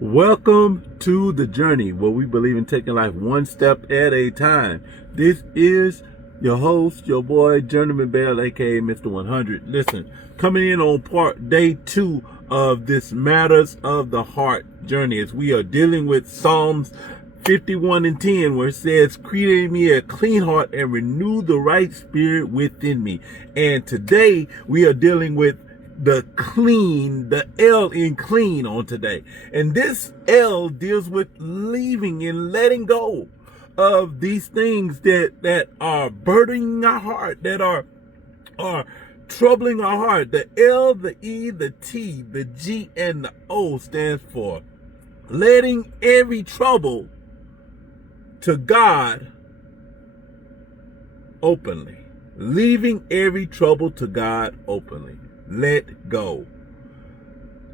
Welcome to the journey where we believe in taking life one step at a time. This is your host, your boy, Journeyman Bell, aka Mr. 100. Listen, coming in on day 2 of this Matters of the Heart journey as we are dealing with Psalms 51 and 10, where it says, "Create me a clean heart and renew the right spirit within me." And today we are dealing with the L in clean on today. And this L deals with leaving and letting go of these things that are burdening our heart, that are troubling our heart. The L, the E, the T, the G, and the O stands for letting every trouble to God openly. Leaving every trouble to God openly. Let go.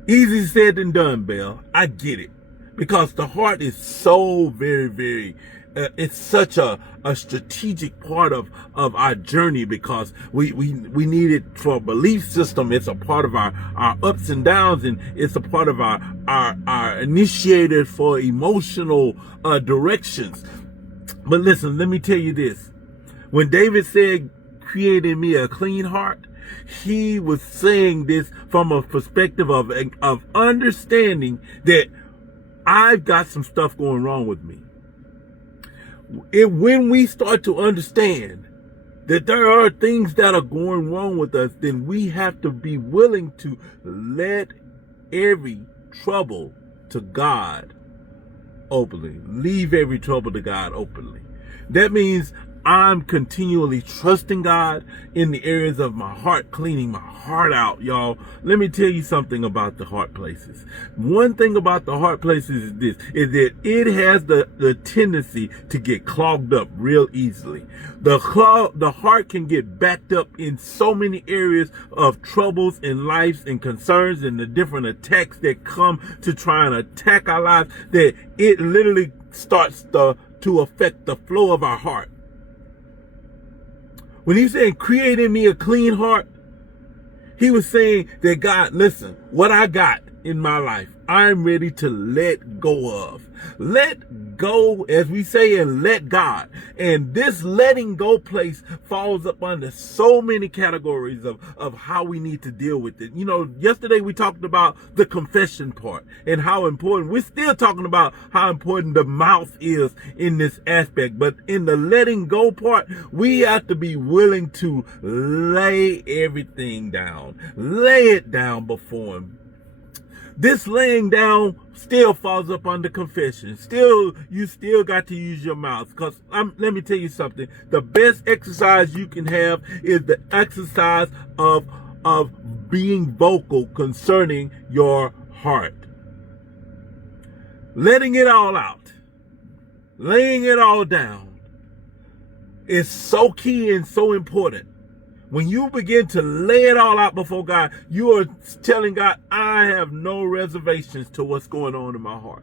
Easy said than done, Bell. I get it. Because the heart is so very, it's such a strategic part of our journey, because we need it for a belief system. It's a part of our ups and downs, and it's a part of our initiator for emotional directions. But listen, let me tell you this. When David said, "Create in me a clean heart," he was saying this from a perspective of understanding that I've got some stuff going wrong with me. When we start to understand that there are things that are going wrong with us, then we have to be willing to let every trouble to God openly. Leave every trouble to God openly. That means I'm continually trusting God in the areas of my heart, cleaning my heart out, y'all. Let me tell you something about the heart places. One thing about the heart places is this, is that it has the tendency to get clogged up real easily. The heart can get backed up in so many areas of troubles in lives and concerns and the different attacks that come to try and attack our lives, that it literally starts to affect the flow of our heart. When he said, "Create in me a clean heart," he was saying that, God, listen, what I got in my life, I'm ready to let go of. Let go, as we say, and let God. And this letting go place falls up under so many categories of how we need to deal with it. You know, yesterday we talked about the confession part and how important. We're still talking about how important the mouth is in this aspect. But in the letting go part, we have to be willing to lay everything down. Lay it down before Him. This laying down still falls up under confession. You still got to use your mouth. Because let me tell you something. The best exercise you can have is the exercise of being vocal concerning your heart. Letting it all out. Laying it all down is so key and so important. When you begin to lay it all out before God, you are telling God, I have no reservations to what's going on in my heart.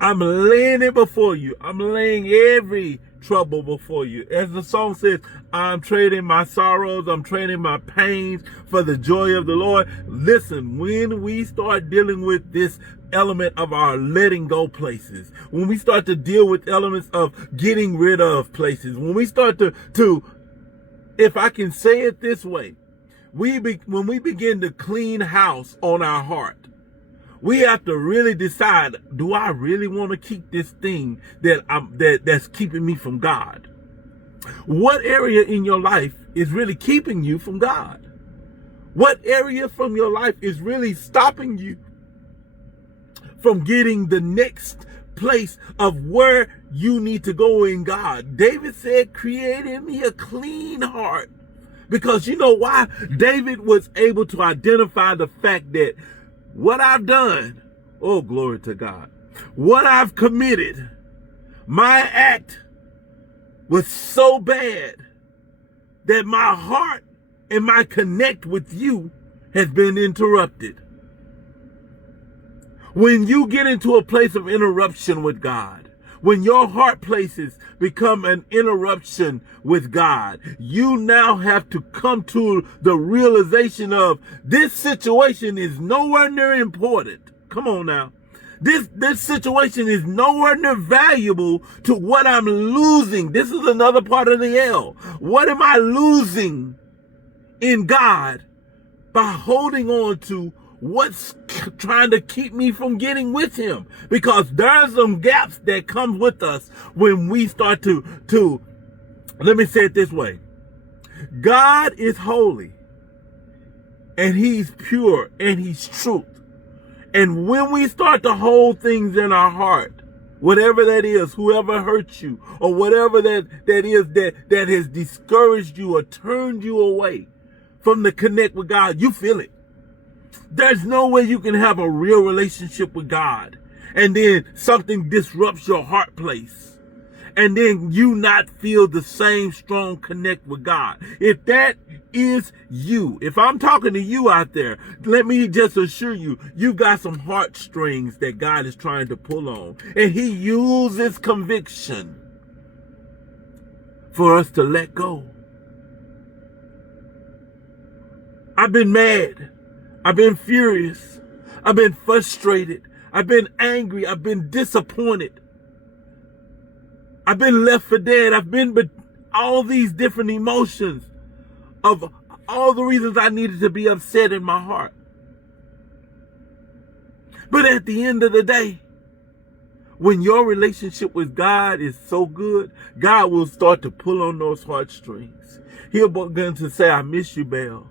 I'm laying it before you. I'm laying every trouble before you. As the song says, I'm trading my sorrows, I'm trading my pains for the joy of the Lord. Listen, when we start dealing with this element of our letting go places, when we start to deal with elements of getting rid of places, when we start to if I can say it this way, when we begin to clean house on our heart, we have to really decide, do I really want to keep this thing that's keeping me from God? What area in your life is really keeping you from God? What area from your life is really stopping you from getting the next place of where you need to go in God? David said, "Create in me a clean heart." Because you know why? David was able to identify the fact that what I've done, oh, glory to God, what I've committed, my act was so bad that my heart and my connect with you has been interrupted. When you get into a place of interruption with God, When your heart places become an interruption with God, you now have to come to the realization of this situation is nowhere near important. Come on now. This situation is nowhere near valuable to what I'm losing. This is another part of the L. What am I losing in God by holding on to what's trying to keep me from getting with him? Because there's some gaps that come with us when we start to let me say it this way. God is holy, and he's pure, and he's truth. And when we start to hold things in our heart, whatever that is, whoever hurt you, or whatever that is that has discouraged you or turned you away from the connect with God, you feel it. There's no way you can have a real relationship with God and then something disrupts your heart place, and then you not feel the same strong connect with God. If that is you, if I'm talking to you out there, let me just assure you, you got some heartstrings that God is trying to pull on. And he uses conviction for us to let go. I've been mad. I've been furious. I've been frustrated. I've been angry. I've been disappointed. I've been left for dead. I've been all these different emotions of all the reasons I needed to be upset in my heart. But at the end of the day, when your relationship with God is so good, God will start to pull on those heartstrings. He'll begin to say, I miss you, Belle.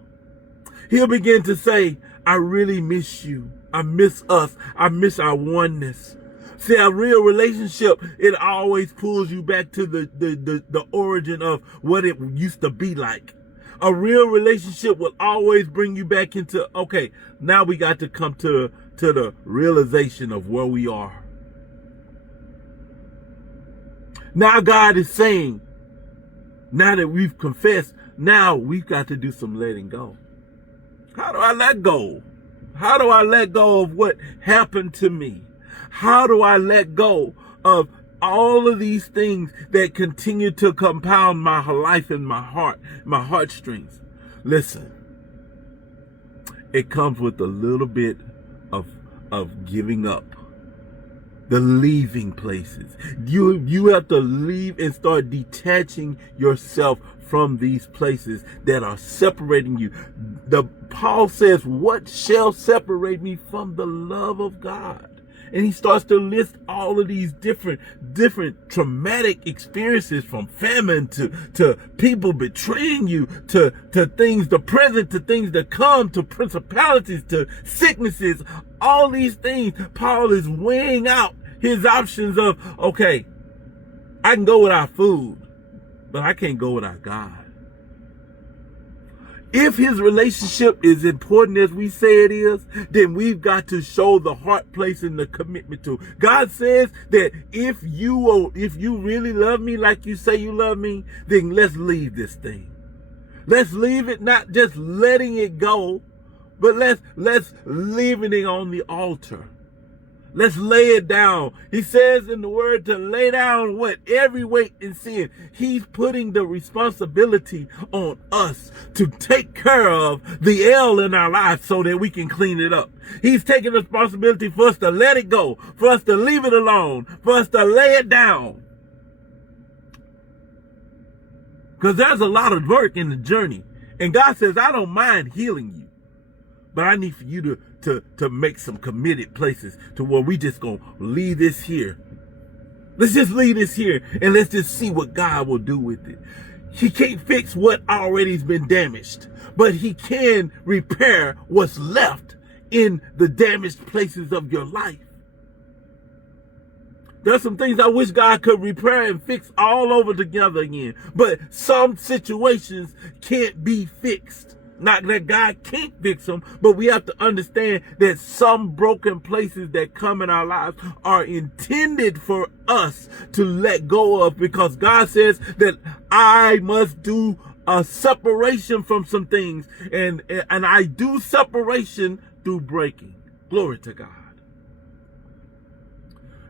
He'll begin to say, I really miss you. I miss us. I miss our oneness. See, a real relationship, it always pulls you back to the origin of what it used to be like. A real relationship will always bring you back into, okay, now we got to come to the realization of where we are. Now God is saying, now that we've confessed, now we've got to do some letting go. How do I let go? How do I let go of what happened to me? How do I let go of all of these things that continue to compound my life and my heart, my heartstrings? Listen, it comes with a little bit of giving up, the leaving places. You have to leave and start detaching yourself from these places that are separating you. Paul says, what shall separate me from the love of God? And he starts to list all of these different traumatic experiences, from famine to people betraying you, to things the present, to things that come, to principalities, to sicknesses, all these things. Paul is weighing out his options of, okay, I can go without food, but I can't go without God. If his relationship is important as we say it is, then we've got to show the heart place and the commitment to. God says that if you really love me like you say you love me, then let's leave this thing. Let's leave it, not just letting it go, but let's leaving it on the altar. Let's lay it down. He says in the word to lay down what? Every weight and sin. He's putting the responsibility on us to take care of the L in our lives so that we can clean it up. He's taking the responsibility for us to let it go, for us to leave it alone, for us to lay it down. Because there's a lot of work in the journey. And God says, I don't mind healing you, but I need for you to make some committed places to where we just gonna leave this here. Let's just leave this here and let's just see what God will do with it. He can't fix what already's been damaged, but he can repair what's left in the damaged places of your life. There's some things I wish God could repair and fix all over together again, but some situations can't be fixed. Not that God can't fix them, but we have to understand that some broken places that come in our lives are intended for us to let go of, because God says that I must do a separation from some things, and I do separation through breaking. Glory to God.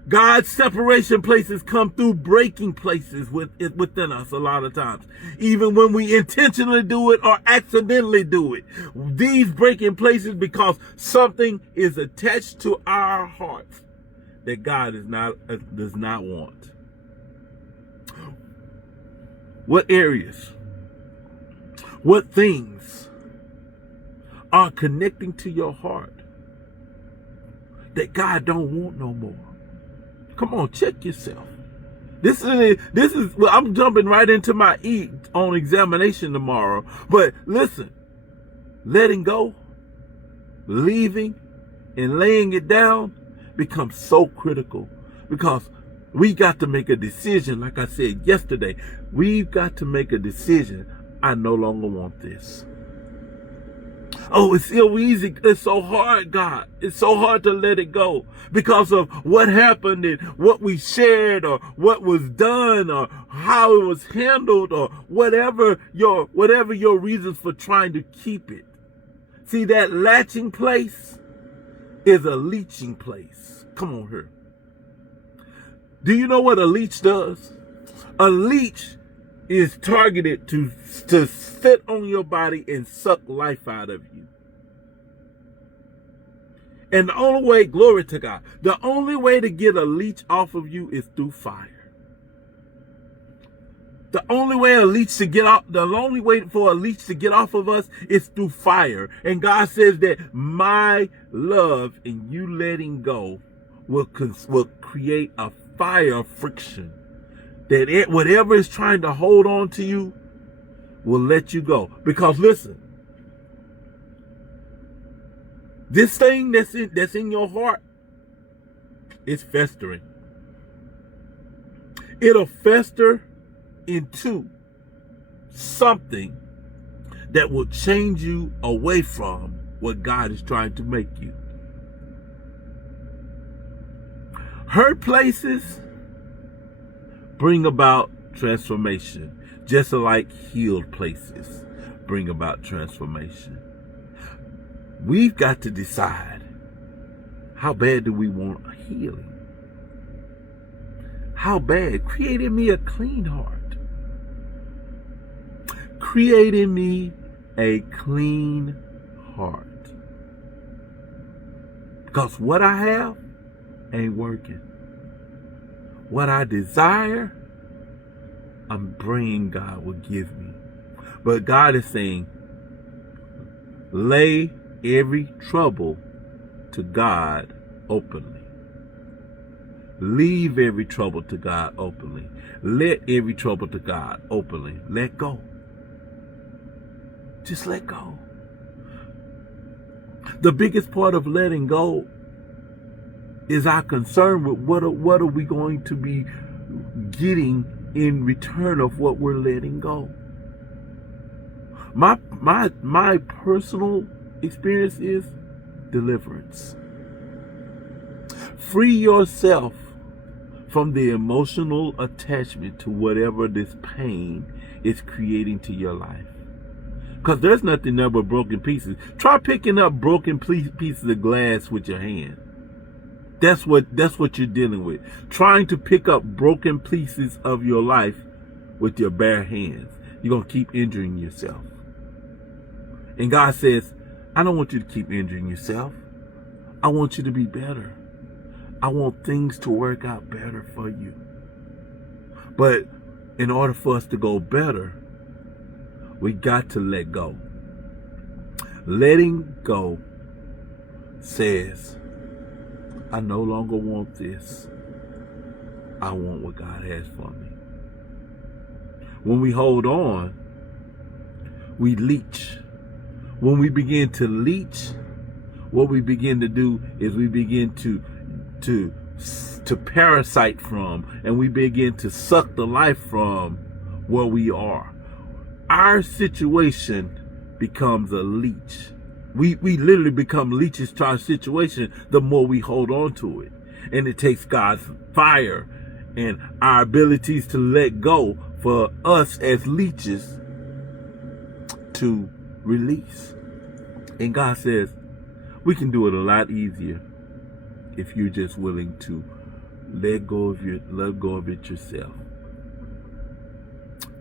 God's separation places come through breaking places within us a lot of times. Even when we intentionally do it or accidentally do it. These breaking places because something is attached to our hearts that God does not want. What areas? What things are connecting to your heart that God don't want no more? Come on, check yourself. This is well, I'm jumping right into my on examination tomorrow. But listen, letting go, leaving, and laying it down becomes so critical because we got to make a decision. Like I said yesterday, we've got to make a decision. I no longer want this. Oh, it's so easy. It's so hard, God. It's so hard to let it go because of what happened and what we shared or what was done or how it was handled or whatever your reasons for trying to keep it. See, that latching place is a leeching place. Come on here. Do you know what a leech does? A leech is targeted to sit on your body and suck life out of you. And the only way, glory to God, the only way to get a leech off of you is through fire. The only way the only way for a leech to get off of us is through fire. And God says that my love and you letting go will create a fire friction. That whatever is trying to hold on to you will let you go. Because listen, this thing that's in your heart is festering. It'll fester into something that will change you away from what God is trying to make you. Hurt places bring about transformation, just like healed places bring about transformation. We've got to decide, how bad do we want healing? How bad? Create in me a clean heart. Create in me a clean heart. Because what I have ain't working. What I desire, I'm praying God will give me. But God is saying, lay every trouble to God openly. Leave every trouble to God openly. Let every trouble to God openly. Let go. Just let go. The biggest part of letting go is our concern with what are we going to be getting in return of what we're letting go. My personal experience is deliverance. Free yourself from the emotional attachment to whatever this pain is creating to your life. Because there's nothing there but broken pieces. Try picking up broken pieces of glass with your hand. That's what you're dealing with. Trying to pick up broken pieces of your life with your bare hands. You're going to keep injuring yourself. And God says, I don't want you to keep injuring yourself. I want you to be better. I want things to work out better for you. But in order for us to go better, we got to let go. Letting go says, I no longer want this. I want what God has for me. When we hold on, we leech. When we begin to leech, what we begin to do is we begin to parasite from, and we begin to suck the life from where we are. Our situation becomes a leech. We literally become leeches to our situation the more we hold on to it. And it takes God's fire and our abilities to let go for us as leeches to release. And God says, we can do it a lot easier if you're just willing to let go of it yourself.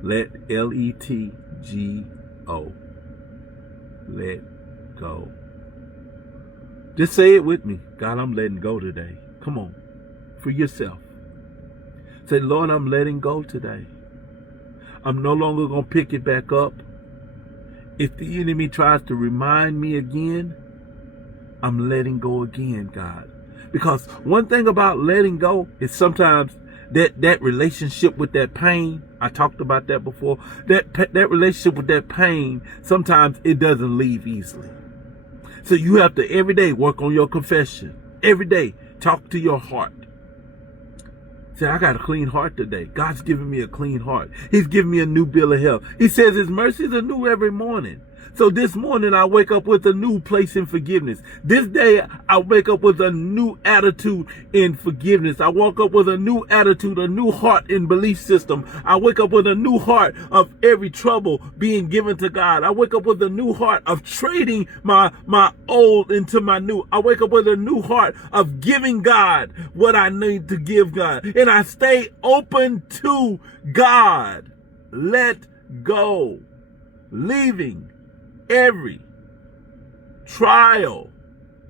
Letgo. Let go. Just say it with me. God, I'm letting go today. Come on. For yourself. Say, Lord, I'm letting go today. I'm no longer going to pick it back up. If the enemy tries to remind me again, I'm letting go again, God. Because one thing about letting go is sometimes that relationship with that pain, I talked about that before, that relationship with that pain, sometimes it doesn't leave easily. So you have to every day work on your confession. Every day, talk to your heart. Say, I got a clean heart today. God's giving me a clean heart. He's giving me a new bill of health. He says his mercies are new every morning. So this morning I wake up with a new place in forgiveness. This day I wake up with a new attitude in forgiveness. I woke up with a new attitude, a new heart in belief system. I wake up with a new heart of every trouble being given to God. I wake up with a new heart of trading my old into my new. I wake up with a new heart of giving God what I need to give God. And I stay open to God. Let go. Leaving every trial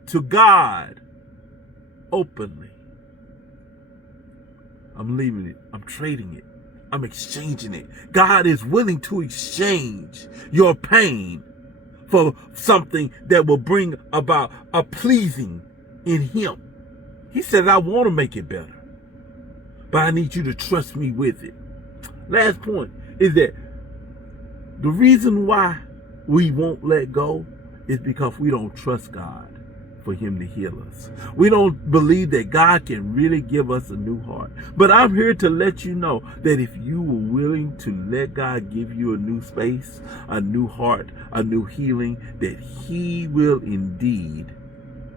to God openly. I'm leaving it. I'm trading it. I'm exchanging it. God is willing to exchange your pain for something that will bring about a pleasing in him. He said, I want to make it better, but I need you to trust me with it. Last point is that the reason why we won't let go is because we don't trust God for him to heal us. We don't believe that God can really give us a new heart. But I'm here to let you know that if you were willing to let God give you a new space, a new heart, a new healing, that he will indeed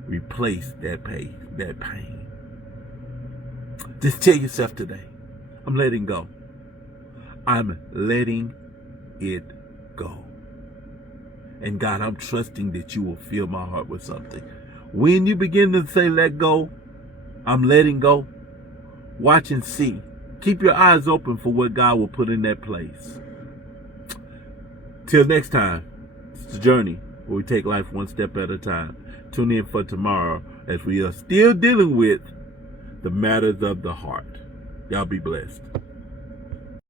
replace that pain. Just tell yourself today, I'm letting go. I'm letting it go. And God, I'm trusting that you will fill my heart with something. When you begin to say, let go, I'm letting go, watch and see. Keep your eyes open for what God will put in that place. Till next time, it's the journey where we take life one step at a time. Tune in for tomorrow as we are still dealing with the matters of the heart. Y'all be blessed.